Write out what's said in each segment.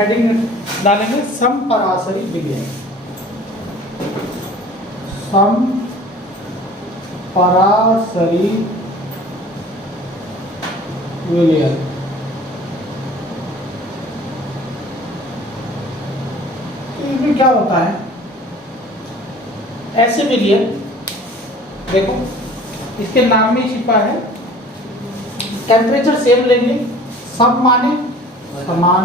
Heading डालेंगे समपराशरी विलयन। समपराशरी विलयन। इसमें क्या होता है, ऐसे विलयन देखो इसके नाम में छिपा है, टेम्परेचर सेम लेंगे, सम माने समान,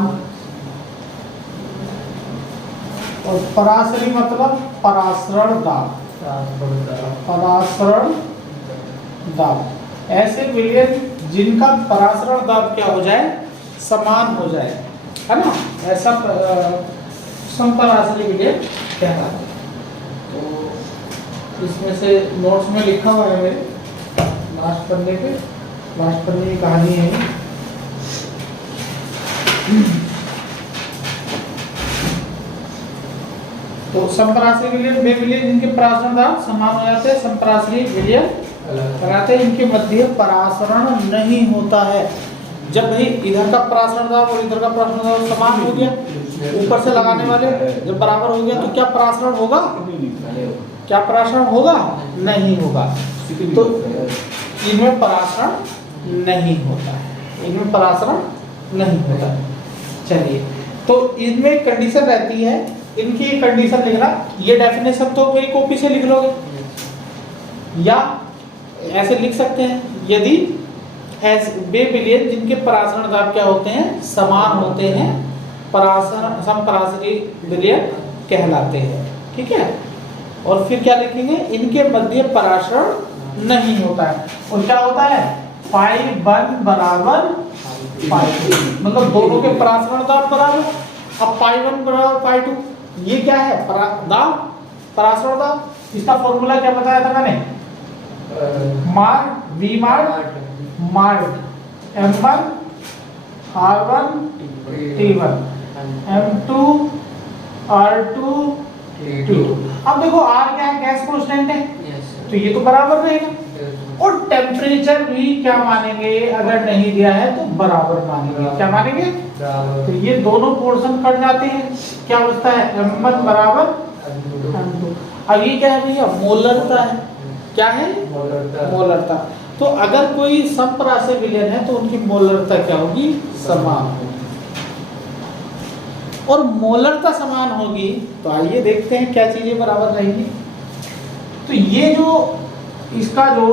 और पराशरी मतलब परासरण दाब, परासरण दाब। ऐसे विलयन जिनका परासरण दाब क्या हो जाए, समान हो जाए, है ना, ऐसा समपराशरी विलयन कहलाता है। तो इसमें से नोट्स में लिखा हुआ है मेरे लास्ट पन्ने पे, लास्ट पन्ने की कहानी है। तो समपराशरी विलयन वे विलयन जिनके परासरण दाब समान हो जाते हैं, समपराशरी विलयन कहलाते हैं। इनके मध्य परासरण नहीं होता है। जब भाई इधर का परासरण दाब और इधर का परासरण दाब समान हो गया, ऊपर से लगाने वाले जब बराबर हो गया, तो क्या परासरण होगा, क्या परासरण होगा, नहीं होगा। तो इनमें परासरण नहीं होता है, इनमें परासरण नहीं होता है। चलिए, तो इनमें कंडीशन रहती है, इनकी कंडीशन लिखना, ये डेफिनेशन तो मेरी कॉपी से लिख लोगे, या ऐसे लिख सकते हैं, यदि वे विलयन जिनके परासरण दाब क्या होते हैं, समान होते हैं, परासरण समपराशरी विलयन कहलाते हैं। ठीक है, और फिर क्या लिखेंगे, इनके मध्य परासरण नहीं होता है। और क्या होता है, फाई 1 बराबर फाई 2, मतलब दोनों के परासरण दाब बराबर। अब फाई 1 बराबर फाई 2, ये क्या है, दाब, परासरण दाब। इसका फॉर्मूला क्या बताया था मैंने, मार वी मार मार M1 R1 T1 M2 R2 T2। अब देखो R क्या है, गैस कांस्टेंट है, तो ये तो बराबर रहेगा। और टेम्परेचर भी क्या मानेंगे, अगर नहीं दिया है तो बराबर मानेंगे, क्या मानेंगे, तो ये दोनों पोर्शन कट जाते हैं, क्या बचता है, M1 बराबर M2। अब ये क्या है भैया, मोलरता है, क्या है, मोलरता। तो अगर कोई समपराशरी विलयन है तो उनकी मोलरता क्या होगी, समान होगी। और मोलरता समान होगी तो आइए देखते हैं क्या चीजें बराबर रहेंगी। तो ये जो इसका जो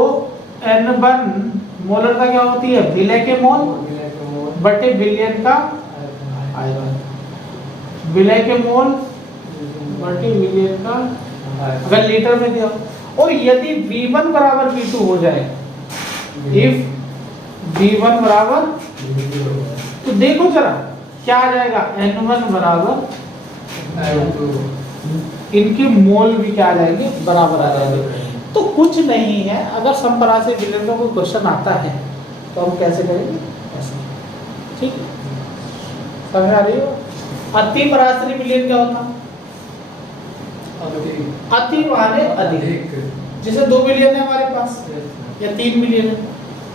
N1 मोलरता क्या होती है, विलय के मोल बटे विलयन का आयतन, विलय के मोल बटे विलयन का, अगर लीटर में दिया। और यदि V1 बराबर V2 हो जाए, इफ V1 बराबर, तो देखो जरा क्या आ जाएगा, N1 बराबर N2, इनके मोल भी क्या आ जाएंगे, बराबर आ जाएंगे। तो कुछ नहीं है, अगर समपराशरी विलयन का कोई क्वेश्चन आता है तो हम कैसे करेंगे, ऐसे, ठीक है, समझ आ रही हो। अतिपराशरी विलयन क्या होता, अति माने अधिक, जैसे 2 विलयन है हमारे पास या 3 विलयन है,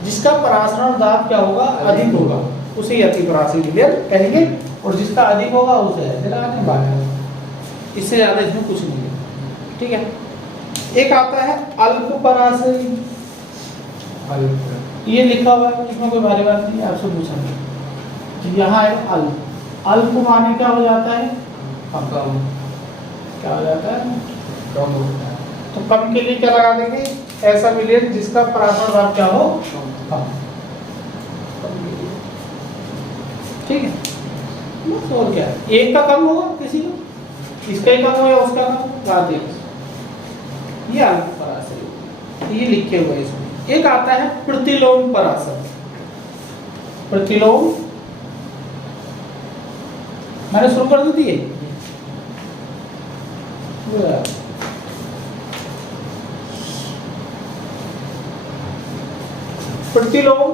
जिसका परासरण दाब क्या होगा, अधिक होगा, उसे अतिपराशरी विलयन कहेंगे। और जिसका अधिक होगा उसे ऐसे लगाने बाकी, इससे ज्यादा इसमें कुछ नहीं है। ठीक है, एक आता है अल्पपराशरी, ये लिखा हुआ है, इसमें कोई भारी बात नहीं है, आपसे पूछेंगे। यहाँ है अल्प, अल्प माने क्या हो जाता है, कम, क्या हो जाता है, कम होता है। तो कम के लिए क्या लगा देंगे, ऐसा विलयन जिसका परासरण दाब क्या हो, कम। ठीक है, बस और क्या है, एक का कम होगा किसी का, इसका ही कम हो या उसका कम, बात है। ये अल्पपराशरी, ये लिखे हुए इसमें। एक आता है प्रतिलोम पराशर, प्रतिलोम, मैंने शुरू कर दी है, प्रतिलोम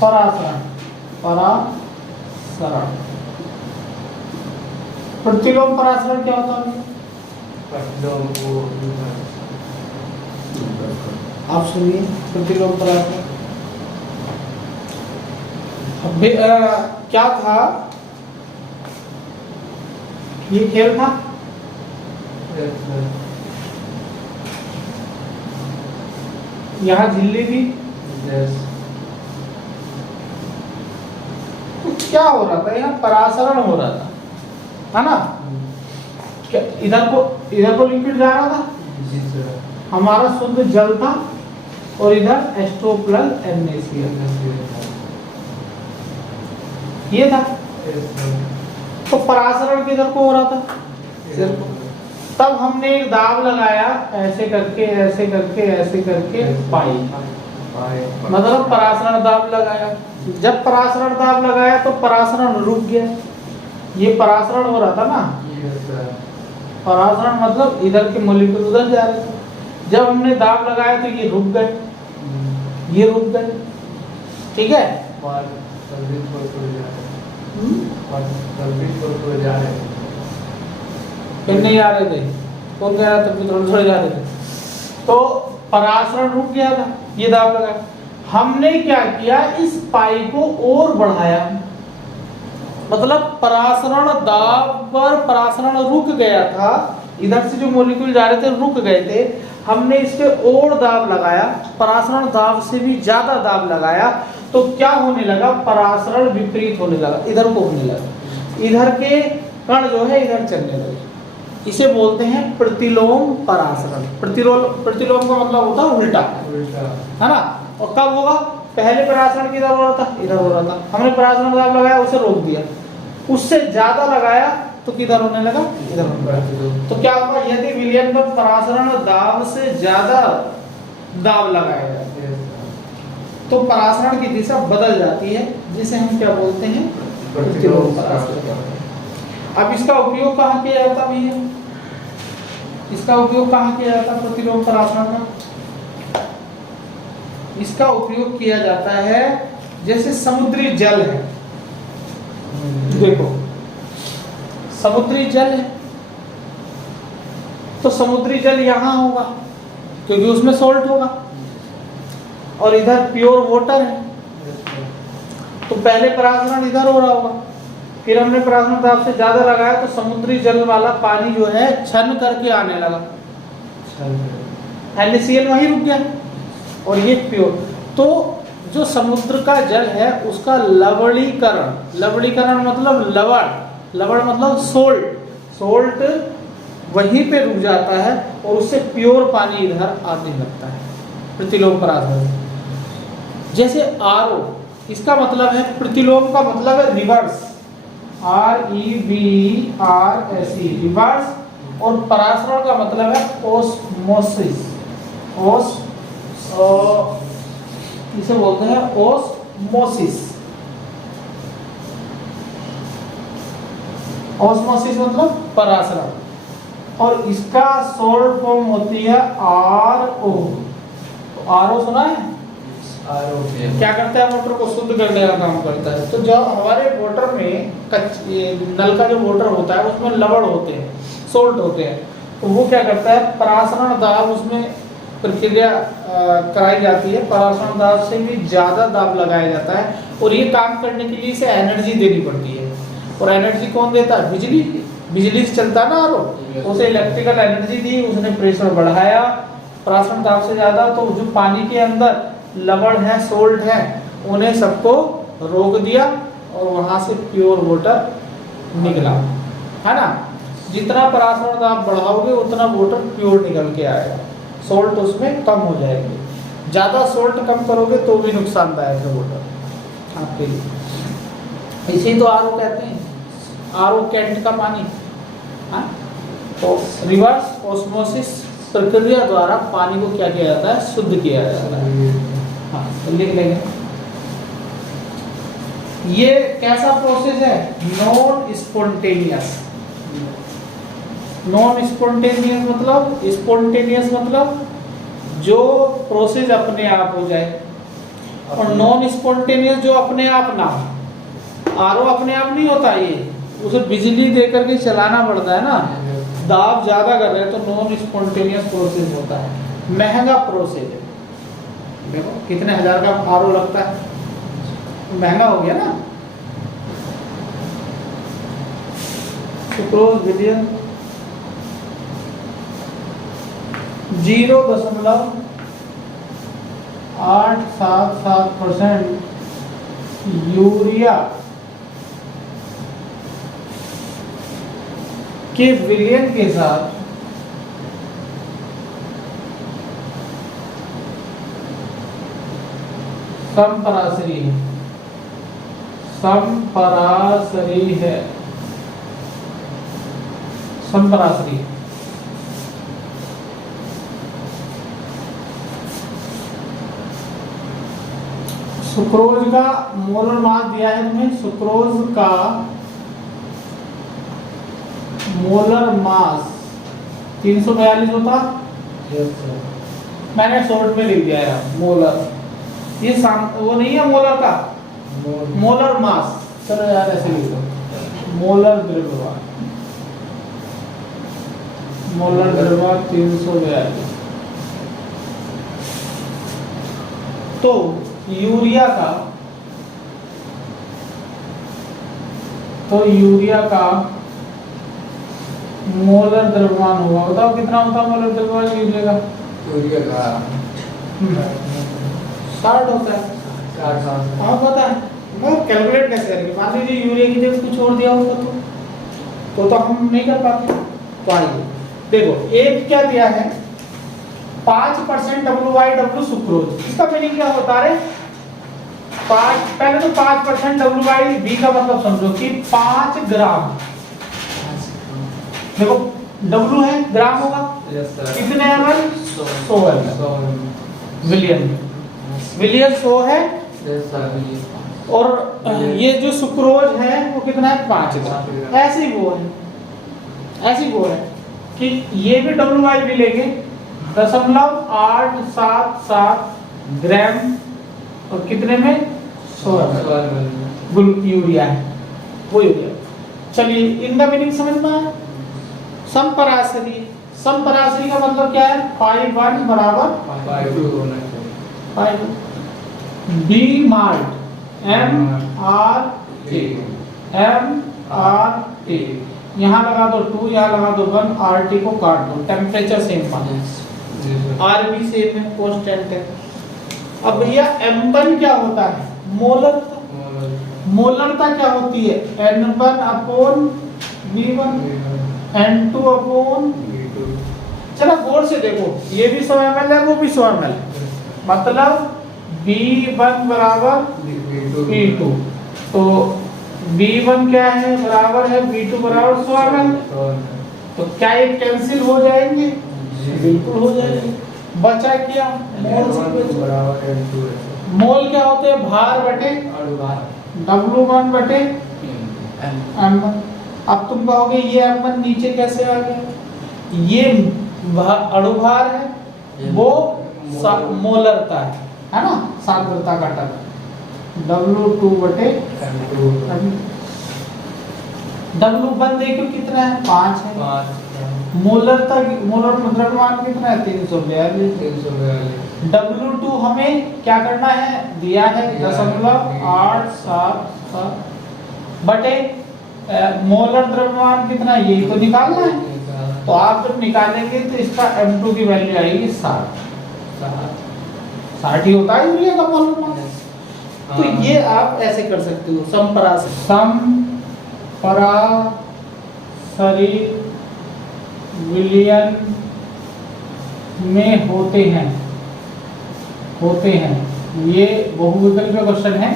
परासरण, परासरण, प्रतिलोम परासरण क्या होता है, आप सुनिए, प्रतिलोम परासरण क्या था ये खेल था, यहाँ झिल्ली थी, तो क्या हो रहा था, यहाँ परासरण हो रहा था, है ना। क्या इधर को लिक्विड जा रहा था, हमारा शुद्ध जल था, और इधर H2O प्लस NaCl ये था। तो परासरण किधर को हो रहा था, तब हमने एक दाब लगाया, ऐसे करके ऐसे करके ऐसे करके पाइप, मतलब परासरण दाब लगाया। जब परासरण दाब लगाया तो परासरण रुक गया, ये परासरण हो रहा था ना, परासरण मतलब इधर के मॉलिक्यूल उधर जा रहे थे। जब हमने दाब लगाया तो ये रुक गए, ये रुक गए, ठीक है। फिर नहीं आ रहे थे, कौन कह रहा था, थोड़े थोड़े जा रहे थे, तो परासरण रुक गया था, ये दाब लगाया। हमने क्या किया, इस पाई को और बढ़ाया, मतलब परासरण दाब पर परासरण रुक गया था, इधर से जो मॉलिक्यूल जा रहे थे रुक गए थे, हमने इसके और दाब लगाया, परासरण दाब से भी ज्यादा दाब लगाया, तो क्या होने लगा, परासरण विपरीत होने लगा, इधर को होने लगा, इधर के कण जो है इधर चलने लगे। इसे बोलते हैं प्रतिलोम परासरण। प्रतिलोम का मतलब होता है उल्टा, है ना। और कब होगा, पहले परासरण किधर हो रहा था, इधर हो रहा था, हमने परासरण दाब लगाया, उसे रोक दिया, उससे ज्यादा लगाया तो किधर होने लगा, इधर होने लगा। तो क्या होगा, यदि विलयन पर परासरण दाब से ज्यादा दाब लगाया जाए तो परासरण की दिशा बदल जाती है, जिसे हम क्या बोलते हैं, प्रतिलोम परासरण। अब इसका उपयोग कहाँ किया जाता भैया, इसका उपयोग कहाँ किया जाता प्रतिलोम परासरण का, इसका उपयोग किया जाता है जैसे समुद्री जल है, देखो समुद्री जल है, तो समुद्री जल यहाँ होगा क्योंकि उसमें सॉल्ट होगा, और इधर प्योर वाटर है, तो पहले परासरण इधर हो रहा होगा, फिर हमने परासरण दाब से ज्यादा लगाया तो समुद्री जल वाला पानी जो है छन करके आने लगा, NaCl वहीं रुक गया, और ये प्योर। तो जो समुद्र का जल है उसका लवणीकरण, लवणीकरण मतलब लवण मतलब सोल्ट वहीं पे रुक जाता है, और उससे प्योर पानी इधर आने लगता है, प्रतिलोम परासरण। जैसे RO, इसका मतलब है, प्रतिलोम का मतलब है रिवर्स, REVRSE रिवर्स, और परासरण का मतलब है ओस्मोसिस, इसे बोलते हैं ओस्मोसिस। ओस्मोसिस मतलब परासरण, और इसका शॉर्ट फॉर्म होती है RO। RO सुना है, क्या करता है, मोटर को शुद्ध करने का काम करता है। तो जब हमारे मोटर में नल का जो मोटर होता है उसमें लवण होते हैं, सोल्ट होते हैं, तो वो क्या करता है, परासरण दाब उसमें प्रक्रिया कराई जाती है, परासरण दाब से भी ज़्यादा दाब लगाया जाता है, और ये काम करने के लिए इसे एनर्जी देनी पड़ती है, और एनर्जी कौन देता है, बिजली से चलता है ना RO, उसे इलेक्ट्रिकल एनर्जी दी, उसने प्रेशर बढ़ाया परासरण दाब से ज़्यादा, तो जो पानी के अंदर लवण है, सोल्ट है, उन्हें सबको रोक दिया, और वहां से प्योर वाटर निकला, है ना। जितना परासरण दाब बढ़ाओगे उतना वाटर प्योर निकल के आएगा, सोल्ट उसमें कम हो जाएगी, ज़्यादा सोल्ट कम करोगे तो भी नुकसानदायक है वाटर आपके लिए। इसी तो RO कहते हैं, RO कैंट का पानी, हाँ। तो रिवर्स ऑस्मोसिस प्रक्रिया द्वारा पानी को क्या किया जाता है, शुद्ध किया जाता है। हाँ, तो लिख लेंगे, ये कैसा प्रोसेस है, नॉन स्पॉन्टेनियस। नॉन स्पॉन्टेनियस मतलब, स्पॉन्टेनियस मतलब जो प्रोसेस अपने आप हो जाए, और नॉन स्पॉन्टेनियस जो अपने आप ना हो। RO अपने आप नहीं होता, ये उसे बिजली दे करके चलाना पड़ता है ना, दाब ज्यादा कर रहे हैं तो नॉन स्पॉन्टेनियस प्रोसेस होता है, महंगा प्रोसेस है। देखो कितने हजार का RO लगता है, महंगा हो गया ना। सुक्रोज विलियन 0.877% यूरिया के विलियन के साथ समपरासरी है। समपरासरी सुक्रोज का मोलर मास दिया है तुम्हें। सुक्रोज का मोलर मास 342 होता। मैंने शॉर्ट में लिख दिया है मोलर। ये वो नहीं है मोलर का मोलर मास। चलो यार ऐसे लिख दो मोलर द्रव्यमान। मोलर द्रव्यमान 342। तो यूरिया का मोलर द्रव्यमान होगा। बताओ कितना होता है मोलर द्रव्यमान यूरिया का? 60 होता है। 60। हाँ पता है। मैं कैलकुलेट कैसे करेंगे? मान लीजिए यूरिया की जगह कुछ और दिया होगा तो हम नहीं कर पाते। तो आइए देखो, एक क्या दिया है 5% WYW सुक्रोज। इसका मीनिंग क्या होता है? पहले तो 5% WYB का मतलब समझो कि 5 ग्राम। देखो W है, ग्राम होगा। कितने ml? 100 विलियन। विलियन 100 है। और ये जो सुक्रोज है वो कितना है? 5 ग्राम। ऐसे ही वो है कि ये भी WYB लेंगे 0.877 ग्राम और कितने में? 100 यूरिया है वो यूरिया। चलिए इनका मीनिंग समझ में आया। समपरासरी का मतलब क्या है? Phi1 बराबर Phi2 B मार्ट MRT यहाँ लगा दो 2, यहाँ लगा दो 1, RT को काट दो। टेम्परेचर सेम पाना, R भी सेम है, कांस्टेंट है। अब भैया M1 क्या होता है? मोलरता क्या होती है? N1/V1 N2/V2। चलो गौर से देखो, ये भी 100 ml है, वो भी 100 ml है। मतलब B1 बराबर B2। तो B1 क्या है? बराबर है B2 बराबर 100 ml। तो क्या ये कैंसिल हो जाएंगे? बिल्कुल हो जाएंगे। बचा क्या? मोल क्या होते हैं? भार बटे W1 बटे M1। अब तुम कहोगे ये M1 नीचे कैसे आ गया? ये अणुभार है, वो मोलरता है ना, सांद्रता का टर्म। W2 बटे W1 देखो कितना है? 5 है। मोलर द्रव्यमान कितना है? 342। W2 हमें क्या करना है? दिया है 0.877 बटे मोलर द्रव्यमान कितना? ये तो निकालना है। तो आप जब निकालेंगे तो इसका M2 की वैल्यू आएगी 60 ही होता है यूरिया का मोलर मास। तो ये आप ऐसे कर सकते हो। समपरासरी विलयन में होते हैं। ये बहुविकल्पीय क्वेश्चन है।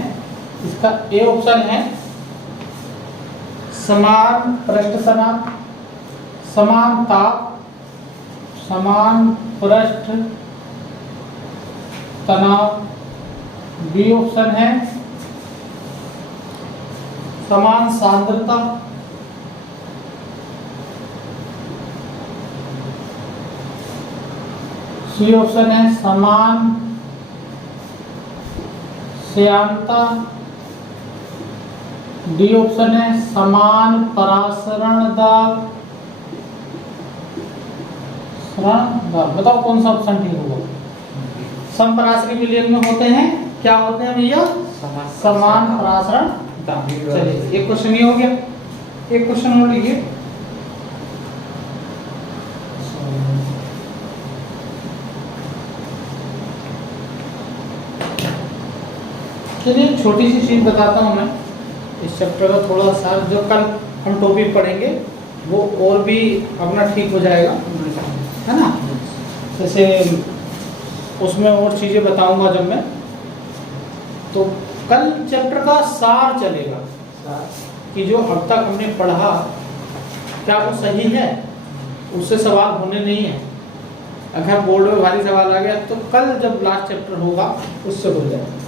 इसका ए ऑप्शन है समान पृष्ठ तनाव, समान ताप, समान पृष्ठ तनाव। बी ऑप्शन है समान सांद्रता, सी ऑप्शन है समान श्यानता, डी ऑप्शन है समान परासरण दाब। बताओ कौन सा ऑप्शन ठीक होगा? समपरासरी विलयन में होते हैं, क्या होते हैं भैया? समान परासरण दाब। चलिए एक क्वेश्चन ये हो गया, एक क्वेश्चन और लिखिए। चलिए छोटी सी चीज बताता हूँ मैं इस चैप्टर का, थोड़ा सा जो कल हम टॉपिक पढ़ेंगे वो और भी अपना ठीक हो जाएगा, है ना। जैसे उसमें और चीज़ें बताऊंगा जब मैं, तो कल चैप्टर का सार चलेगा कि जो अब तक हमने पढ़ा क्या वो सही है, उससे सवाल होने नहीं है। अगर बोर्ड में भारी सवाल आ गया तो कल जब लास्ट चैप्टर होगा उससे हो जाएगा।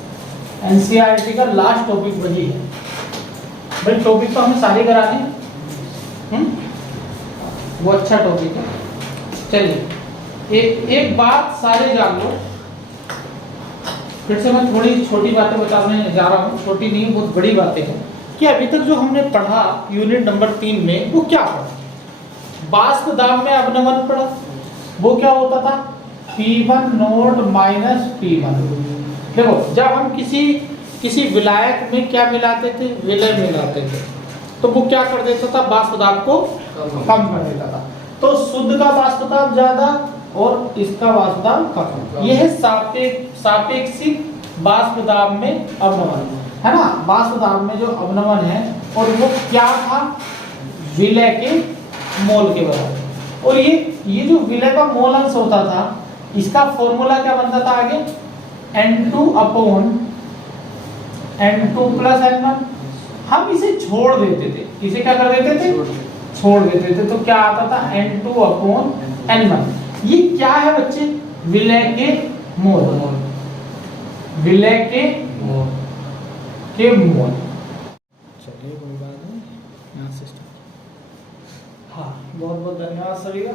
एनसीईआरटी का लास्ट टॉपिक वही है भाई, टॉपिक तो हमें सारे कराने हैं, वो अच्छा टॉपिक है। चलिए एक बात सारे जान लो, फिर से मैं थोड़ी छोटी बातें बताने जा रहा हूँ, छोटी नहीं बहुत बड़ी बातें हैं, कि अभी तक जो हमने पढ़ा यूनिट नंबर 3 में वो क्या पढ़ा। वाष्प दाब में अवनमन पढ़ा, वो क्या होता था P1 नोट माइनस P1। देखो जब हम किसी विलायक में क्या मिलाते थे, विलय मिलाते थे, तो वो क्या कर देता था, वाष्प दाब को कम कर देता था। तो शुद्ध का वाष्प दाब ज्यादा और इसका वाष्प दाब कम, यह है सापेक्षिक वाष्प दाब में अवनमन, है ना। वाष्प दाब में जो अवनमन है और वो क्या था, विलय के मोल के बराबर। और ये जो विलय का मोल अंश होता था, इसका फॉर्मूला क्या बनता था आगे, N2 upon N2 plus N1। हम इसे छोड़ देते थे, इसे क्या कर देते थे, छोड़ देते थे, तो क्या आता था N2 अपॉन N1। ये क्या है बच्चे, विलय के मोल, विलय के मोल। चलिए कोई बात नहीं, यहाँ से हाँ बहुत बहुत धन्यवाद सभी का।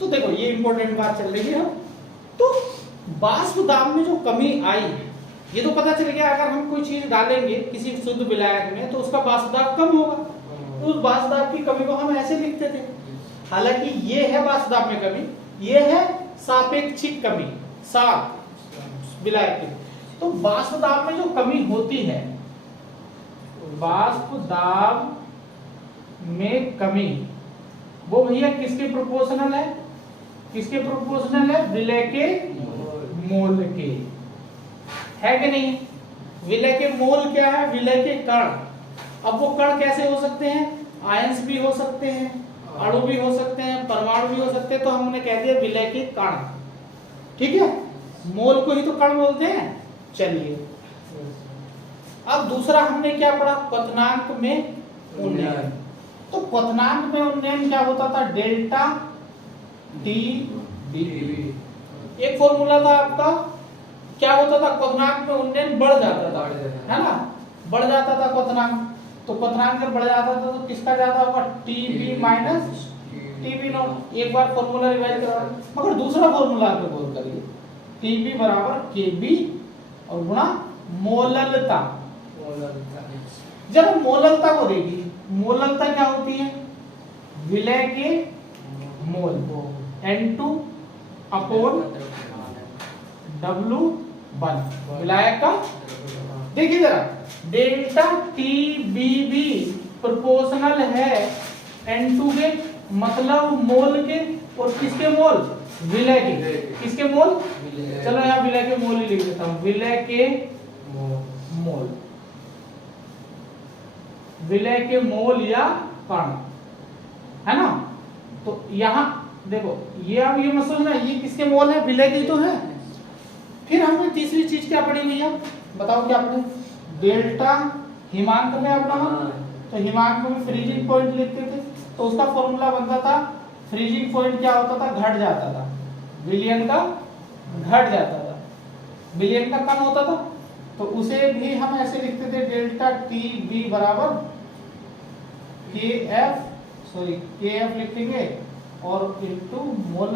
तो देखो ये इंपॉर्टेंट बात चल रही है हम, तो वाष्प दाब में जो कमी आई ये तो पता चल गया, अगर हम कोई चीज डालेंगे किसी शुद्ध विलायक में तो उसका वाष्प दाब कम होगा, तो उस वाष्प दाब की कमी को हम ऐसे लिखते थे। हालांकि ये है वाष्प दाब में कमी, ये है सापेक्षिक कमी सात विलायक की। तो वाष्प दाब में जो कमी होती है, वाष्प दाब में कमी वो भैया किसके प्रोपोर्शनल है, किसके प्रोपोर्शनल है, विलय के मोल के, है कि नहीं। विलय के मोल क्या है, विलय के कण। अब वो कण कैसे हो सकते हैं, आयंस भी हो सकते हैं, अणु भी हो सकते हैं, परमाणु भी हो सकते हैं, तो हमने कह दिया विलय के कण, ठीक है। मोल को ही तो कण बोलते हैं। चलिए अब दूसरा हमने क्या पढ़ा, क्वथनांक में उन्नयन। तो क्वथनांक में उन्नयन क्या होता था, डेल्टा टी बी। एक फॉर्मूला था आपका, क्या होता था, क्वथनांक में उन्नयन बढ़ जाता था, है ना, बढ़ जाता था क्वथनांक। तो क्वथनांक जब बढ़ जाता था तो किसका ज्यादा होगा, T B minus T B naught. एक बार फॉर्मूला रिवाइज करा, मगर दूसरा फॉर्मूला आप गौर करिए, टी बी बराबर के बी और गुणा मोललता। जब हम मोललता को देखिए, मोललता क्या होती है, विलय के मोल N2 अपॉन W1 विलायक का। देखिए जरा, delta T B B proportional है N2 के, मतलब मोल के, और किसके मोल, विलय के, किसके मोल, चलो यहाँ विलय के मोल ही लिख देता हूँ, विलय के मोल, विलय के मोल या कण, है ना। तो यहाँ देखो ये, अब ये मत सोचना ये किसके मोल है, विलय की तो है। फिर हमने तीसरी चीज क्या पढ़ी भैया, बताओ क्या आपने, डेल्टा हिमांक में अपना, तो हिमांक में फ्रीजिंग पॉइंट लिखते थे, तो उसका फॉर्मूला बनता था, फ्रीजिंग पॉइंट क्या होता था, घट जाता था, विलयन का घट जाता था, विलयन का कम होता था, तो उसे भी हम ऐसे लिखते थे, डेल्टा टी बी बराबर के एफ लिखेंगे और इनटू मोल,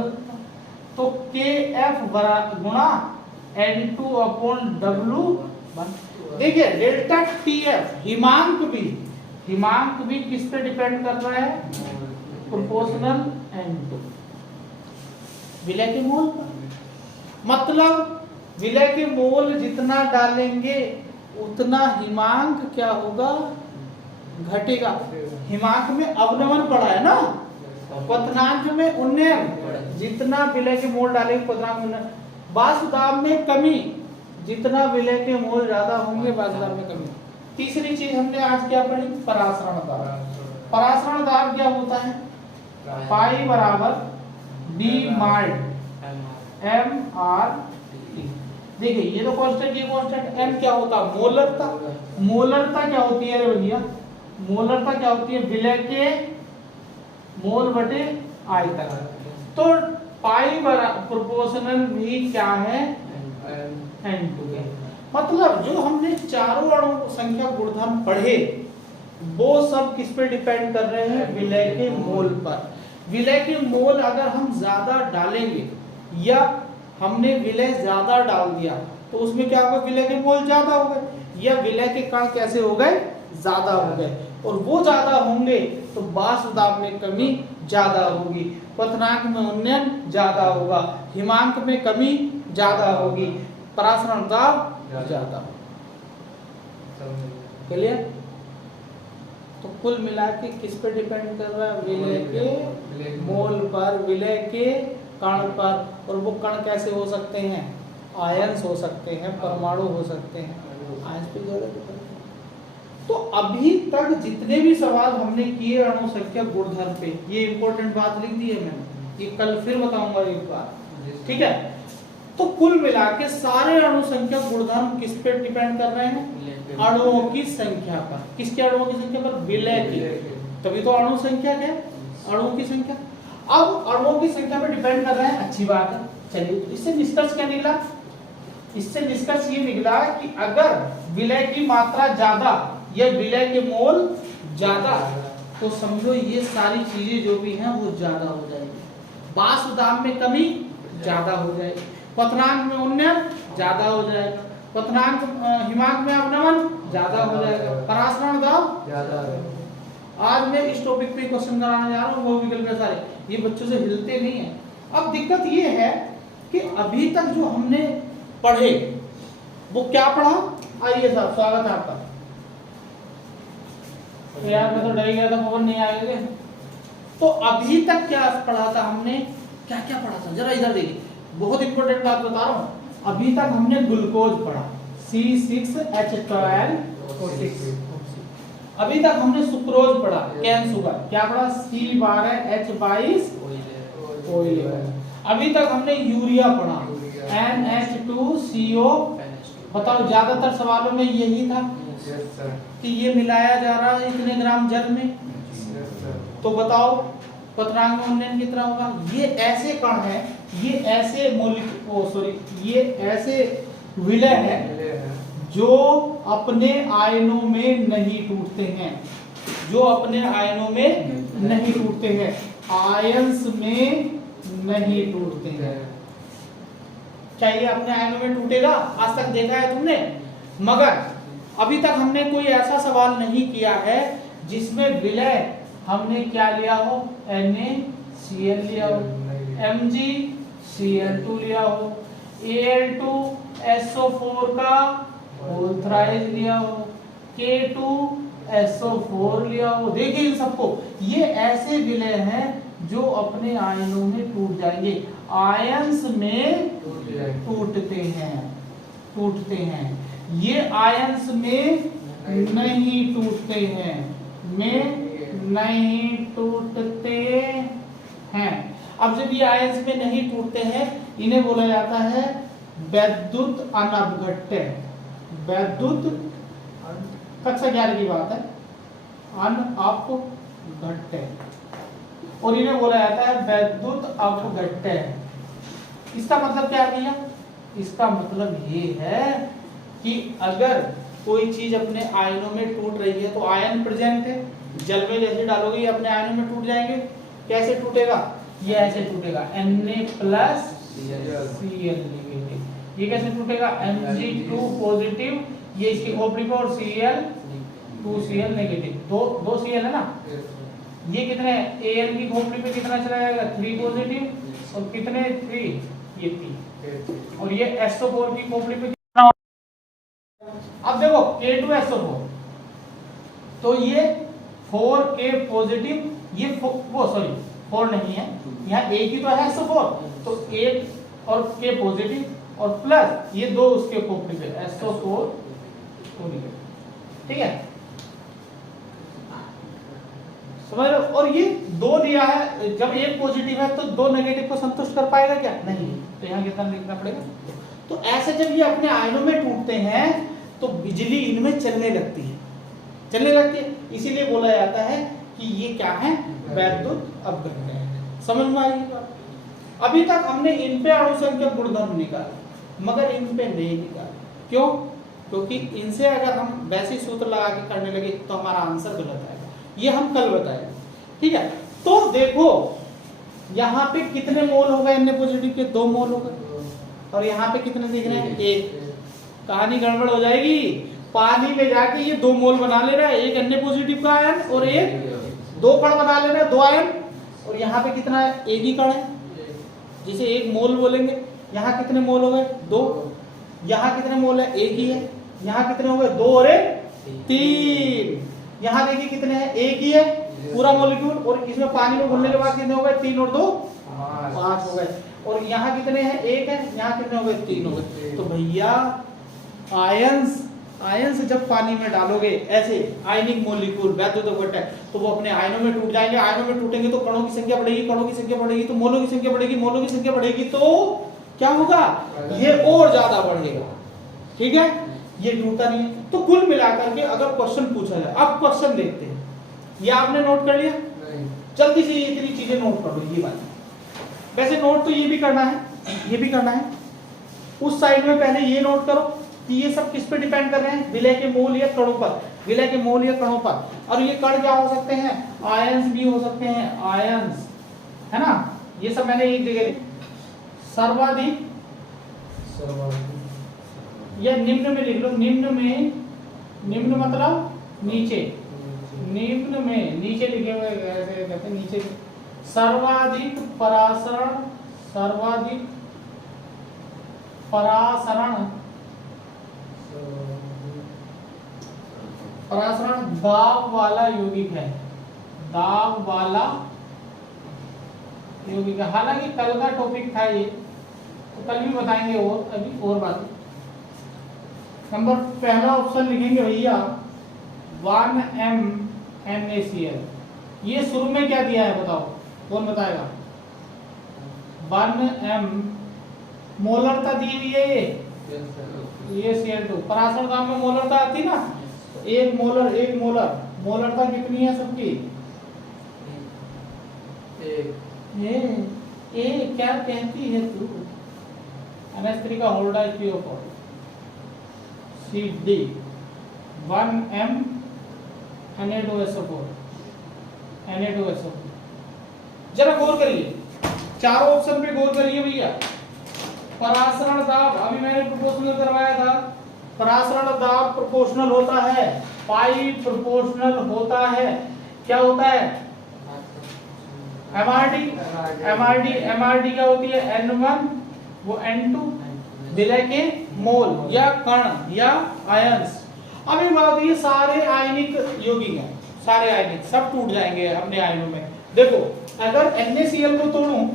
तो के एफ गुणा N2 अपॉन W1। देखिए डेल्टा टी एफ हिमांक भी किस पे डिपेंड कर रहा है, प्रोपोर्शनल N2 विलय के मोल पर। मतलब विलय के मोल जितना डालेंगे उतना हिमांक क्या होगा, घटेगा। हिमांक में अवनमन पड़ा है ना, क्वथनांक में उन्नयन, जितना विलय के मोल डालेंगे क्वथनांक में उन्नयन। वाष्पदाब में कमी, जितना विलय के मोल ज्यादा होंगे वाष्पदाब में कमी। तीसरी चीज हमने आज क्या पढ़ी, परासरण दाब। परासरण दाब क्या होता है, पाई बराबर डी माल्ट एम आर टी। देखिए ये तो कांस्टेंट, ये कांस्टेंट। एम क्या होता है, मोलरता। मोलरता क्या होती है रे भैया, मोलरता क्या होती है, विलय के मोल बटे आयतन। तो पाई बराबर प्रोपोर्शनल भी क्या है, n2 है। मतलब जो हमने चारों अणु संख्या गुणधर्म पढ़े वो सब किस पे डिपेंड कर रहे हैं, विलय के मोल पर। विलय के मोल अगर हम ज्यादा डालेंगे या हमने विलय ज्यादा डाल दिया तो उसमें क्या होगा, विलय के मोल ज्यादा हो गए, या विलय के कण कैसे हो गए, ज्यादा हो गए। और वो ज्यादा होंगे तो वाष्पदाब में कमी ज्यादा होगी, क्वथनांक में उन्नयन ज्यादा होगा, हिमांक में कमी ज्यादा होगी, परासरण दाब ज्यादा। क्लियर? तो कुल मिला के किस पे डिपेंड कर रहा है, विलय के मोल पर, विलय के कण पर। और वो कण कैसे हो सकते हैं, आयंस हो सकते हैं, परमाणु हो सकते हैं, आयंस पे ज्यादा डिपेंड। तो अभी तक जितने भी सवाल हमने किए अणु संख्या गुणधर्म पे, ये इंपॉर्टेंट बात लिख दी है मैंने, ये कल फिर बताऊंगा एक बार, ठीक है। तो कुल मिला के सारे अणु संख्या गुणधर्म किस पे डिपेंड कर रहे हैं, अणुओं की संख्या पर। किसके अणुओं की संख्या पर, विलय की। तभी तो अणु संख्या क्या है, अणुओं की संख्या। अब अणुओं की संख्या पे डिपेंड कर रहे हैं, अच्छी बात है। चलिए तो इससे निष्कर्ष क्या निकला, इससे निष्कर्ष ये निकला कि अगर विलय की मात्रा ज्यादा या विलय के मोल ज्यादा तो समझो ये सारी चीजें जो भी हैं वो ज्यादा हो जाएगी। वाष्पदाब में कमी ज्यादा हो जाएगी, क्वथनांक में उन्नयन ज्यादा हो जाएगा, क्वथनांक हिमांक में अवनमन ज्यादा हो जाएगा, परासरण दाब ज्यादा। आज मैं इस टॉपिक पे क्वेश्चन कराने जा रहा हूँ, वो विकल्प है सारे, ये बच्चों से हिलते नहीं है। अब दिक्कत ये है कि अभी तक जो हमने पढ़े वो क्या पढ़ा, आइए साहब स्वागत है आपका। तो यार मैं तो डर गया था, खबर नहीं आएगी। तो अभी तक क्या पढ़ा था हमने, क्या क्या पढ़ा था, जरा इधर देखिए, बहुत इंपॉर्टेंट बात बता रहा हूँ। अभी तक हमने ग्लूकोज पढ़ा, C6H12O6। अभी तक हमने सुक्रोज पढ़ा, कैन शुगर, क्या पढ़ा, C12H22O11। अभी तक हमने यूरिया पढ़ा, NH2CO। बताओ ज्यादातर सवालों में यही था कि ये मिलाया जा रहा है इतने ग्राम जल में। तो बताओ क्वथनांक में उन्नयन कितना होगा। ये ऐसे कण है, ये ऐसे ये ऐसे विलय है जो अपने आयनों में नहीं टूटते हैं, जो अपने आयनों में नहीं टूटते हैं, आयंस में नहीं टूटते हैं। क्या ये अपने आयनों में टूटेगा, आज तक देखा है तुमने? मगर अभी तक हमने कोई ऐसा सवाल नहीं किया है जिसमें विलय हमने क्या लिया हो, NaCl लिया हो, MgCl2 लिया हो, Al2SO4 का होल थ्राइज लिया हो, K2SO4 लिया हो। देखिए इन सबको, ये ऐसे विलय हैं जो अपने आयनों में टूट जाएंगे, आयंस में टूटते हैं। ये आयंस में नहीं टूटते हैं, अब जब ये आयंस में नहीं टूटते हैं इन्हें बोला जाता है वैद्युत अनपघट्य। वैद्युत कक्षा 11 की बात है, अनपघट्य, और इन्हें बोला जाता है वैद्युत अपघट्य। इसका मतलब क्या दिया, इसका मतलब ये है कि अगर कोई चीज अपने आयनों में टूट रही है तो आयन प्रेजेंट है, जल में जैसे डालोगे ये अपने आयनों में टूट जाएंगे। कैसे टूटेगा, ये ऐसे टूटेगा, Na+Cl नेगेटिव। ये कैसे टूटेगा, Mg2 पॉजिटिव, ये इसकी खोपड़ी पे, और Cl2Cl नेगेटिव, दो Cl है ना। ये कितने, Al की खोपड़ी पे कितना चला जाएगा, 3 पॉजिटिव, और कितने 3, ये 3, और ये SO4 की खोपड़ी पे कितना अब देखो K2SO4, तो ये 4K पॉजिटिव, ये वो सॉरी 4 नहीं है, यहाँ एक ही तो है SO4, तो 8 और K पॉजिटिव और प्लस ये दो उसके खोपड़ी पे SO4, ठीक है, समझ लो। और ये दो दिया है, जब एक पॉजिटिव है तो दो नेगेटिव को संतुष्ट कर पाएगा क्या? नहीं, तो यहाँ कितना लिखना पड़ेगा? तो ऐसे जब ये अपने आयनों में टूटते हैं तो बिजली इनमें चलने लगती है, इसीलिए बोला जाता है कि ये क्या है? वैद्युत अपघटन है। समझ में आई बात? अभी तक हमने इन पे अणु संख्या गुणधर्म निकाले, मगर इन पे नहीं निकाले। क्यों? क्योंकि इनसे अगर हम वैसे सूत्र लगा के करने लगे तो हमारा आंसर गलत आएगा, ये हम कल बताएंगे, ठीक है। तो देखो यहाँ पे कितने मोल हो गए Na पॉजिटिव के? 2 मोल हो गए, और यहाँ पे कितने दिख रहे हैं? 1। कहानी गड़बड़ हो जाएगी, पानी में जाके ये 2 मोल बना ले रहा है, एक Na पॉजिटिव का आयन और एक 2 कण बना ले रहा है, 2 आयन, और यहाँ पे कितना है? एक ही कण है, जिसे 1 मोल बोलेंगे। यहाँ कितने मोल हो गए? 2। यहाँ कितने मोल है? 1 ही है। यहाँ कितने हो गए? 2 और 1 3। यहाँ देखिए कितने हैं? 1 ही है पूरा मॉलिक्यूल, और इसमें पानी में घुलने के बाद कितने हो गए? 3 और 2 5 हो गए। और यहाँ कितने हैं? 1 है। यहाँ कितने हो गए? 3 हो गए। तो भैया आयंस जब पानी में डालोगे ऐसे आयनिक मॉलिक्यूल वैद्युत अपघटन, तो वो अपने आयनों में टूट जाएंगे। आयनों में टूटेंगे तो कणों की संख्या बढ़ेगी, कणों की संख्या बढ़ेगी तो मोलों की संख्या बढ़ेगी, मोलों की संख्या बढ़ेगी तो क्या होगा? ये और ज्यादा बढ़ेगा, ठीक है। ये टूटता नहीं है। तो कुल मिलाकर के अगर क्वेश्चन पूछा जाए, अब क्वेश्चन देखते हैं। ये आपने नोट कर लिया? जल्दी से ये इतनी चीजें नोट कर लो। ये बात वैसे नोट तो ये भी करना है, ये भी करना है। उस साइड में पहले ये नोट करो कि ये सब किस पे डिपेंड कर रहे हैं? विलय के मोल या कणों पर, विलय के मोल या कणों पर। और ये कण क्या हो सकते हैं? आयंस भी हो सकते हैं, आयंस, है ना। ये सब मैंने एक जगह सर्वाधिक या निम्न में लिख लो। निम्न मतलब नीचे, निम्न में नीचे लिखे हुए ऐसे कहते हैं, नीचे सर्वाधिक परासरण दाब वाला यौगिक है, दाब वाला यौगिक है। हालांकि कल का टॉपिक था ये, तो कल भी बताएंगे। और अभी और बात, नंबर पहला ऑप्शन लिखेंगे भैया 1M NaCl। ये शुरू में क्या दिया है बताओ, कौन बताएगा? 1M मोलरता दी हुई है ये Cl2। परासरण दाब में मोलरता आती ना, तो 1 मोलर, मोलरता कितनी है सबकी? ए क्या कहती है तू? NH3 का होल्डा PO4 CD 1M Na2SO4 जरा गौर करिए, चारों ऑप्शन पे गौर करिए भैया। परासरण दाब अभी मैंने प्रोपोर्शनल करवाया था, परासरण दाब प्रोपोर्शनल होता है, पाई प्रोपोर्शनल होता है। क्या होता है? MRD क्या होती है? N1 वो N2 विलय के मोल या कण या आयंस। अभी बात, ये सारे आयनिक यौगिक हैं, सारे आयनिक सब टूट जाएंगे अपने आयनों में। देखो अगर NaCl को तोड़ूं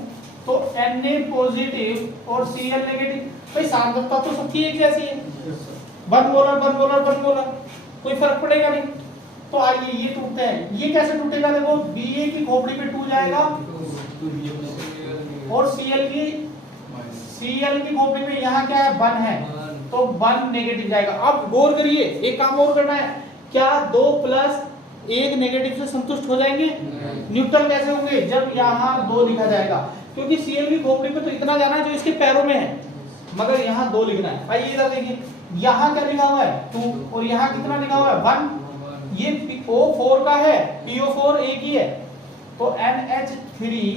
तो Na पॉजिटिव और Cl नेगेटिव, भाई सांद्रता तो सबकी एक जैसी है, 1 मोलर, कोई फर्क पड़ेगा नहीं। तो आइए ये टूटते हैं। ये कैसे टूटेगा? देखो Ba की खोपड़ी पे टूट जाएगा और Cl की खोपड़ी पे यहाँ क्या है? 1 है, तो 1 नेगेटिव जाएगा। अब गौर करिए, एक काम और करना है, क्या 2 + 1 नेगेटिव से संतुष्ट हो जाएंगे? न्यूट्रल कैसे होंगे? जब यहाँ 2 लिखा जाएगा, क्योंकि Cl की खोपड़ी पे तो इतना जाना है जो इसके पैरों में है, मगर यहाँ 2 लिखना है। आइए इधर देखिए, यहाँ क्या लिखा हुआ है? 2, और यहाँ कितना लिखा हुआ है? 1। ये PO4 का है, PO4 एक ही है, तो NH3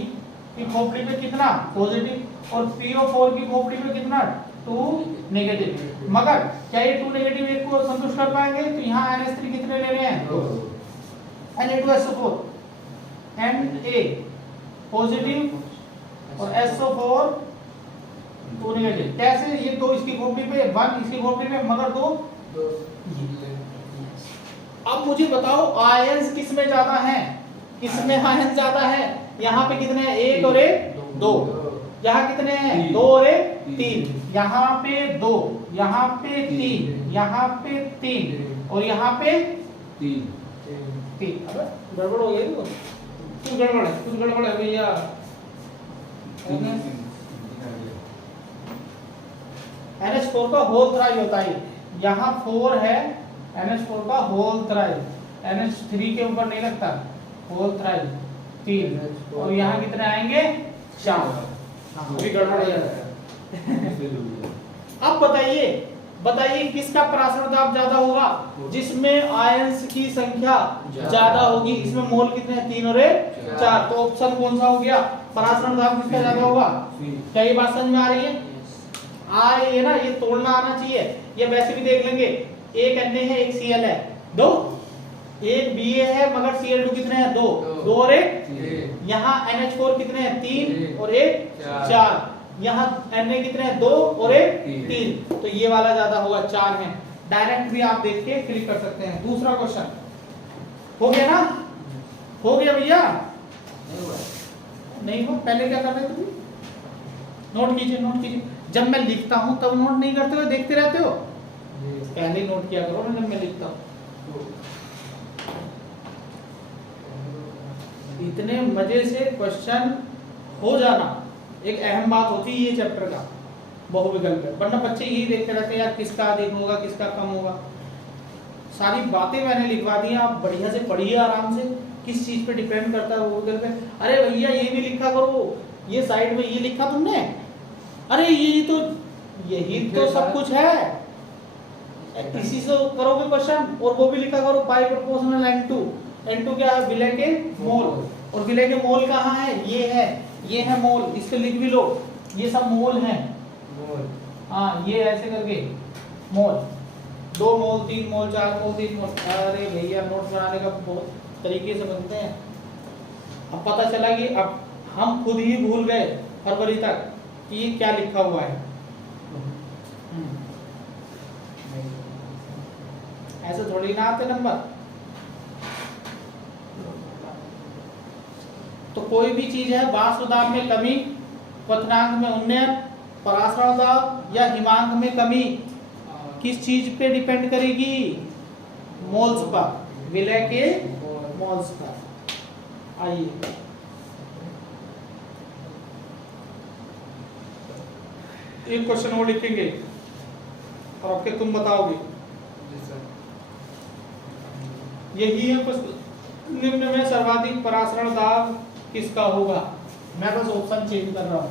की खोपड़ी पे कितना? पॉजिटिव, और PO4 की खोपड़ी पे कितना? 2 नेगेटिव। मगर क्या ये 2 नेगेटिव एक को संतुष्ट कर पाएंगे? तो यहाँ NH3 कितने ले रहे हैं? 2। Na2SO4 Na पॉजिटिव और SO4 2 नेगेटिव। कैसे? ये 2 इसकी खोपड़ी पे, 1 इसकी खोपड़ी पे, मगर 2 अब मुझे बताओ आयंस किस में ज्यादा है, किस में आयंस ज्यादा है? यहाँ पे कितने हैं? एक और एक दो। यहाँ कितने हैं? दो और एक तीन। यहाँ पे दो, यहाँ पे तीन, यहाँ पे तीन और यहाँ पे तीन। अबे गड़बड़ हो गई, कुछ गड़बड़ है, कुछ गड़बड़ है भैया। NH4 का होल थ्राई होता है, यहाँ 4 है NH4 का होल थ्राई, NH3 के ऊपर नहीं लगता, होल थ्राई 3 और यहाँ कितने आएंगे? 4। अभी गड़बड़ हो जाता है। अब बताइए किसका परासरण दाब ज्यादा होगा? जिसमें आयंस की संख्या ज्यादा होगी। इसमें मोल कितने हैं? 3 और 1 4। तो ऑप्शन कौन सा हो गया? परासरण दाब किसका ज्यादा होगा? क्या ये बात समझ में आ रही है? आ रही है ना? ये तोड़ना आना चाहिए। ये वैसे भी देख लेंगे, एक Na है, एक Cl है, दो, एक Ba है मगर Cl2 कितने हैं? 2 और 1। यहाँ NH4 कितने हैं? 3 और 1 4। यहाँ Na कितने हैं? 2 और 1 3। तो ये वाला ज्यादा होगा, 4 है। डायरेक्ट भी आप देख के क्लिक कर सकते हैं। दूसरा क्वेश्चन हो गया ना? हो गया भैया? नहीं हो? पहले क्या कर रहे थे? नोट कीजिए, नोट कीजिए। जब मैं लिखता हूं तब नोट नहीं करते हो, देखते रहते हो। पहले नोट किया करो ना जब मैं लिखता हूं। इतने मजे से क्वेश्चन हो जाना एक अहम बात होती है ये चैप्टर का, बहुविकल्प। वरना बच्चे यही देखते रहते हैं यार किसका अधिक होगा, किसका कम होगा। सारी बातें मैंने लिखवा दी, आप बढ़िया से पढ़िए आराम से। किस चीज पे डिपेंड करता है बहुविकल्प? अरे भैया ये भी लिखा करो, ये साइड में ये लिखा तुमने, अरे यही तो सब कुछ है। इसी से करोगे क्वेश्चन। और वो भी लिखा करो पाई प्रोपोर्शनल N2। N2 क्या है? विलय के मोल। और विलय के मोल कहाँ है? ये है मोल। इसको लिख भी लो, ये सब मोल हैं। हाँ, ये ऐसे करके मोल, 2 मोल 3 मोल 4 मोल 3 मोल। अरे भैया नोट बनाने का बहुत तरीके से बनते हैं। अब पता चला कि अब हम खुद ही भूल गए फरवरी तक कि ये क्या लिखा हुआ है। ऐसे थोड़ी ना आते नंबर। तो कोई भी चीज है, वाष्प दाब में कमी, क्वथनांक में उन्नयन, परासरण दाब या हिमांक में कमी किस चीज पे डिपेंड करेगी? मोल्स पर, विलय के मोल्स पर। आइए एक क्वेश्चन और लिखेंगे और आपके तुम बताओगे। यही है कुछ। निम्न में सर्वाधिक परासरण दाब किसका होगा? मैं बस ऑप्शन चेंज कर रहा हूँ।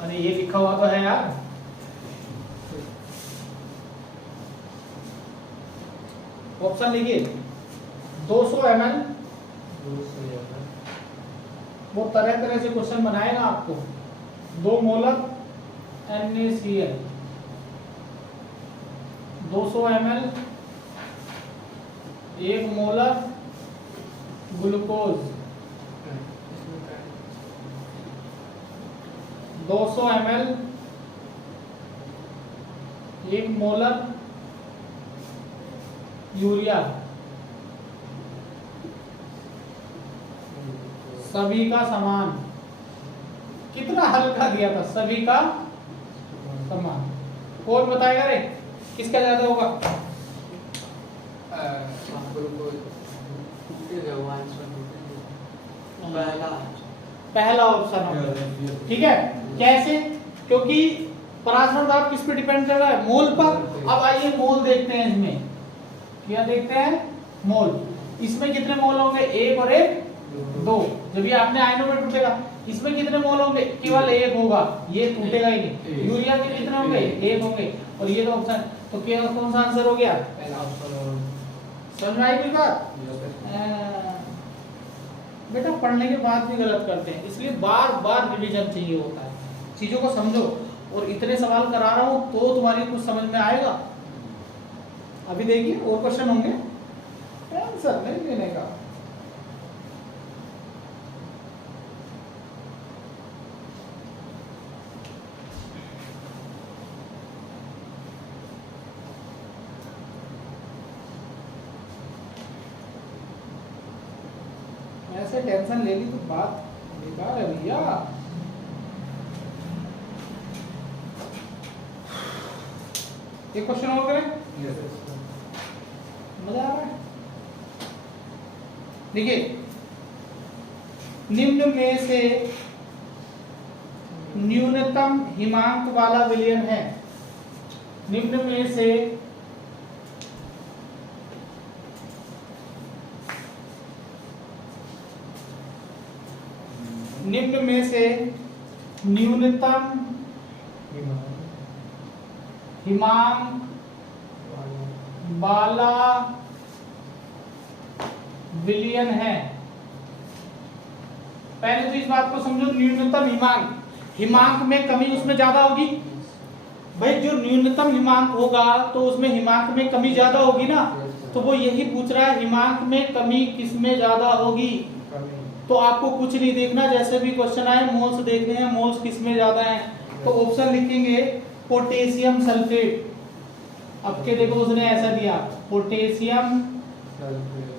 अरे ये लिखा हुआ तो है यार। ऑप्शन लिखिए। 200 ml। वो तरह तरह से क्वेश्चन बनाएगा आपको। 2 molar NaCl, 200 ml 1 molar glucose, 200 ml 1 molar urea, सभी का समान। कितना हल्का दिया था, सभी का समान। कौन बताएगा रे किसका ज्यादा होगा? पहला ऑप्शन होगा। ठीक है, कैसे? क्योंकि परासरण दाब किस पे डिपेंड कर रहा है? मोल पर। अब आइए मोल देखते हैं। इसमें क्या देखते हैं? मोल। इसमें कितने मोल होंगे? 1 और 1 2। जब ये आपने आयनोमीटर टूटेगा, इसमें कितने मोल होंगे? केवल 1 होगा, ये टूटेगा ही नहीं। यूरिया के कितने होंगे? 1 होंगे। और ये तो ऑप्शन, तो क्या कौन सा आंसर हो गया? समझ में आई कोई बात? बेटा पढ़ने के बाद भी गलत करते हैं, इसलिए बार बार रिवीजन चाहिए होता है। चीजों को समझो। और इतने सवाल करा रहा हूं तो तुम्हारी कुछ समझ में आएगा। अभी देखिए और क्वेश्चन होंगे, आंसर नहीं देने का। ऐसे टेंशन ले ली तो बात बेकार है भैया। ये क्वेश्चन हो गए, मजा आ रहा है। देखिए, निम्न में से न्यूनतम हिमांक वाला विलयन है। निम्न में से न्यूनतम हिमांक वाला विलयन है। पहले तो इस बात को समझो, न्यूनतम हिमांक में कमी उसमें ज्यादा होगी भाई। जो न्यूनतम हिमांक होगा तो उसमें हिमांक में कमी ज्यादा होगी ना, तो वो यही पूछ रहा है हिमांक में कमी किसमें ज्यादा होगी। तो आपको कुछ नहीं देखना, जैसे भी क्वेश्चन आए मोल्स देखने हैं, मोल्स किसमें ज्यादा हैं। तो ऑप्शन लिखेंगे पोटेशियम सल्फेट। अब के देखो उसने ऐसा दिया पोटेशियम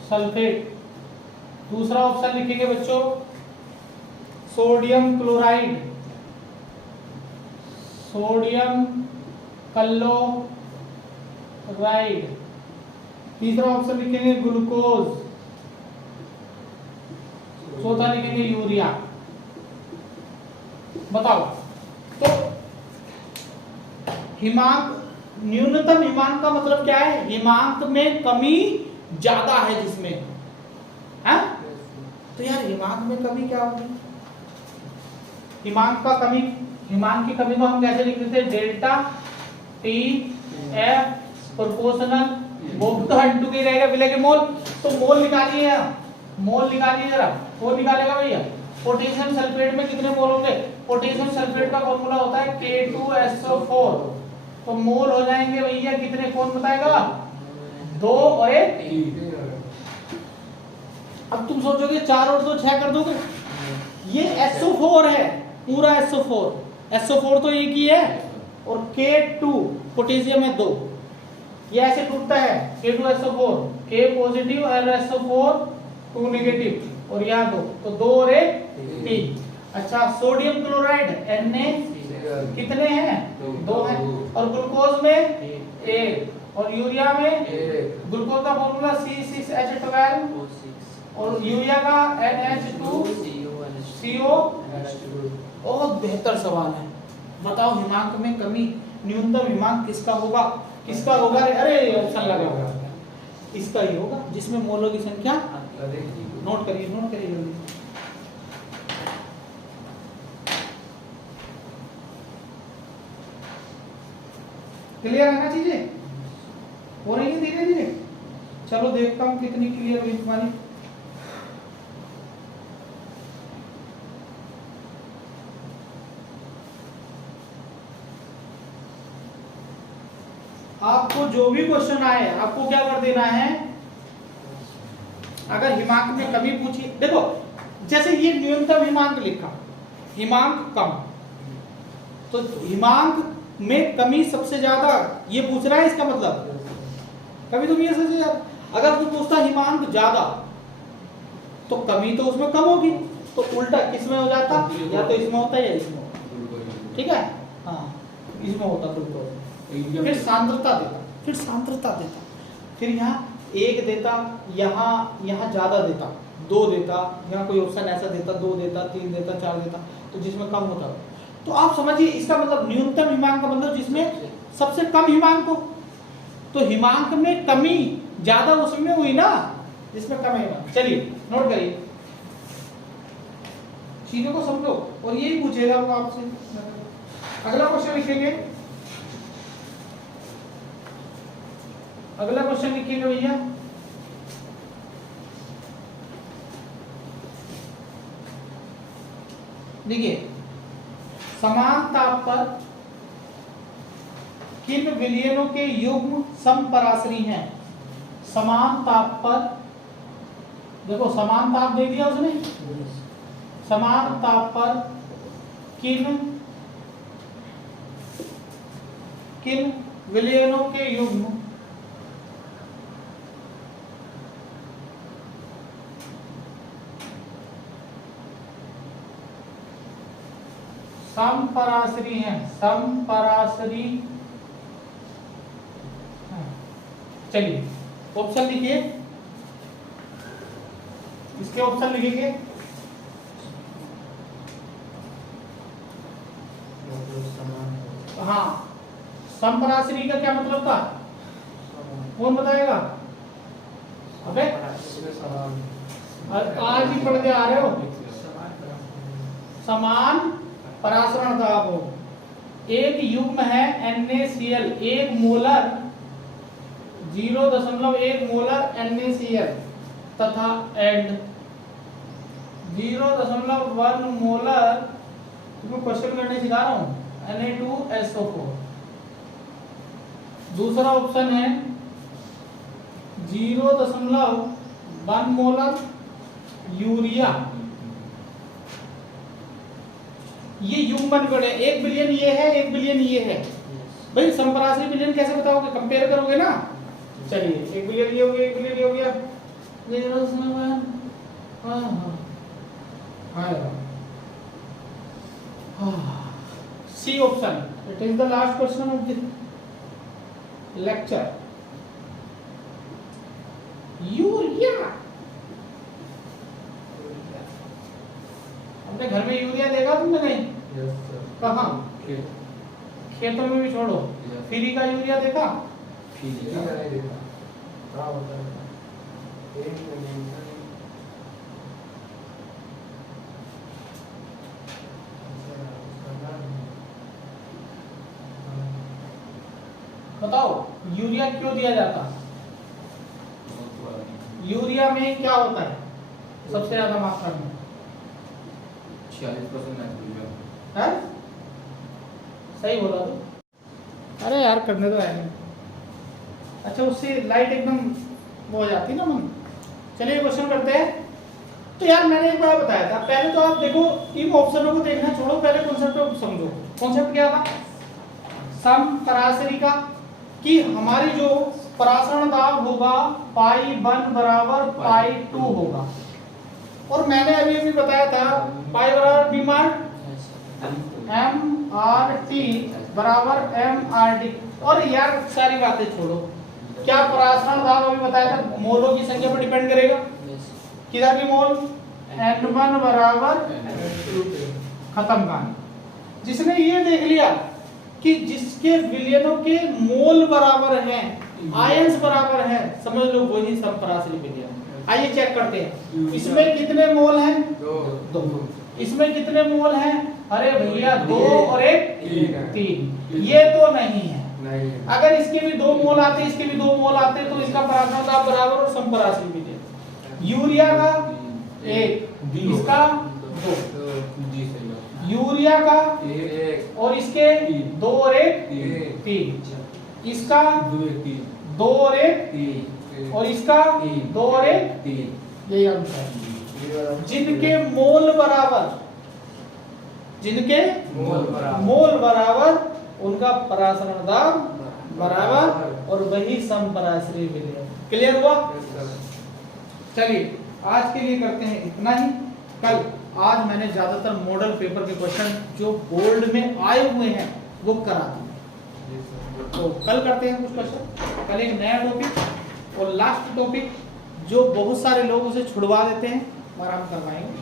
सल्फेट। दूसरा ऑप्शन लिखेंगे बच्चों सोडियम क्लोराइड, सोडियम क्लोराइड। तीसरा ऑप्शन लिखेंगे ग्लूकोज। चौथा लिखेंगे यूरिया। बताओ, तो हिमांक, न्यूनतम हिमांक का मतलब क्या है? हिमांक में कमी ज्यादा है जिसमें है। तो यार हिमांक में कमी क्या होगी? हिमांक की कमी को हम कैसे लिख देते हैं? डेल्टा टी एफ प्रोपोर्शनल, वो तो हंटू के रहेगा विलय के मोल। तो मोल निकालिए, जरा वो निकालेगा भैया। पोटेशियम सल्फेट में कितने मोल होंगे? पोटेशियम सल्फेट का फॉर्मूला होता है K2SO4। तो मोल हो जाएंगे भैया कितने, कौन बताएगा? 2 और 1। अब तुम सोचोगे 4 और 2 6 कर दोगे। ये SO4 है, पूरा SO4 तो एक ही है। और K2 पोटेशियम है 2, ये ऐसे टूटता है K2SO4, K पॉजिटिव और SO4 2 नेगेटिव, और यहाँ 2, तो 2 और 1 3। अच्छा, सोडियम क्लोराइड Na कितने हैं? 2 हैं। और ग्लूकोज में 1, और यूरिया में ग्लूकोज का फॉर्मूला C6H12 और यूरिया का NH2CO। बहुत बेहतर सवाल है। बताओ हिमांक में कमी, न्यूनतम हिमांक किसका होगा? अरे ऑप्शन लगा होगा, इसका ही होगा जिसमें मोलों की संख्या, नोट करिए जल्दी। क्लियर है ना चीजें? हो रही है धीरे धीरे। चलो देखता हूं कितनी क्लियर हुई तुम्हारी। आपको जो भी क्वेश्चन आए आपको क्या कर देना है? अगर हिमांक में कमी पूछी, देखो जैसे ये न्यूनतम हिमांक लिखा, हिमांक कम, तो हिमांक में कमी सबसे ज्यादा ये पूछ रहा है, इसका मतलब कभी तो ये सोचे यार, अगर तू पूछता हिमांक ज्यादा तो कमी तो उसमें कम होगी, तो उल्टा किसमें हो जाता? या तो इसमें होता है या इसमें होता। ठीक है, हाँ इसमें होता ग्लूकोज। फिर सांद्रता देता, फिर यहाँ 1 देता, यहाँ ज्यादा देता, 2 देता, यहाँ कोई ऑप्शन ऐसा देता, 2 देता, 3 देता, 4 देता, तो जिसमें कम होता। तो आप समझिए इसका मतलब न्यूनतम हिमांक का मतलब जिसमें सबसे कम हिमांक हो। तो हिमांक में कमी ज्यादा उसमें हुई ना जिसमें कम हिमांक। चलिए नोट करिए, चीजों को समझो, और यही पूछेगा वो आपसे। अगला क्वेश्चन लिखेंगे, भैया। देखिए, समान ताप पर किन विलयनों के युग्म समपराश्री हैं? समान ताप पर, देखो समान ताप दे दिया उसने, समान ताप पर किन विलयनों के युग्म समपराश्री हैं, समपराश्री। चलिए ऑप्शन लिखिए, इसके ऑप्शन लिखिए। हाँ, समपराश्री का क्या मतलब था, कौन बताएगा? अबे आज ही पढ़ते आ रहे हो। समान परासरण दाब हो, एक युग्म है NaCl, एक मोलर 0.1 मोलर NaCl तथा एंड 0.1 मोलर, तुम्हें क्वेश्चन करने सिखा रहा हूं, Na2SO4। दूसरा ऑप्शन है 0.1 मोलर यूरिया। ये युग्मन बड़े, 1 बिलियन ये है, 1 बिलियन ये है। भाई समपराश्री बिलियन कैसे बताओगे, कंपेयर करोगे ना। चलिए 1 बिलियन ये हो गया, 1 बिलियन ये हो गया, 0.1। C option, it is the last question of the lecture. Urea, अपने घर में यूरिया देखा तुमने कहीं? कहाँ? खेतों में भी छोड़ो, फ्री का यूरिया देखा? नहीं देखा। बताओ यूरिया क्यों दिया जाता? यूरिया में क्या होता है सबसे ज्यादा मात्रा में? 46% नाइट्रोजन है? सही बोला तो? अरे यार करने दो यार। अच्छा, उससे लाइट एकदम वो हो जाती ना मन। चलिए क्वेश्चन करते हैं। तो यार मैंने एक बार बताया था, पहले तो आप देखो इन ऑप्शनों को देखना छोड़ो, पहले कॉन्सेप्ट को समझो। कॉन्सेप्ट क्या था समपराश्री का, कि हमारी जो परासरण दाब होगा π1 बराबर π2 होगा। और मैंने अभी भी बताया था पाई बराबर बी मार्क MRT बराबर MRD। और यार सारी बातें छोड़ो, क्या परासरण दाब अभी बताया था मोलों की संख्या पर डिपेंड करेगा। किधर की मोल? N1 बराबर खत्म कहानी। जिसने ये देख लिया कि जिसके विलयनों के मोल बराबर हैं, आयंस बराबर हैं, समझ लो वही समपराश्री विलयन। आइए चेक करते हैं, इसमें कितने मोल हैं? दो। इसमें कितने मोल हैं? अरे भैया 2 और 1 3। ये तो नहीं है। अगर इसके भी 2 मोल आते, इसके भी 2 मोल आते, तो इसका परासरण दाब बराबर और समपराश्री विलयन। यूरिया का 1, इसका 2, यूरिया का 1 और इसके 2 और 1 3, इसका 2 और 1 और इसका 2 और 1 यही अंतर है। जिनके मोल बराबर, जिनके मोल बराबर उनका परासरण दाब बराबर और वही समपराश्री विलयन। क्लियर हुआ? चलिए आज के लिए करते हैं इतना ही। कल आज मैंने ज्यादातर मॉडल पेपर के क्वेश्चन जो बोर्ड में आए हुए हैं वो करा दिए, तो कल करते हैं कुछ क्वेश्चन। कल एक नया टॉपिक और लास्ट टॉपिक जो बहुत सारे लोग उसे छुड़वा देते हैं, आराम करवाएंगे।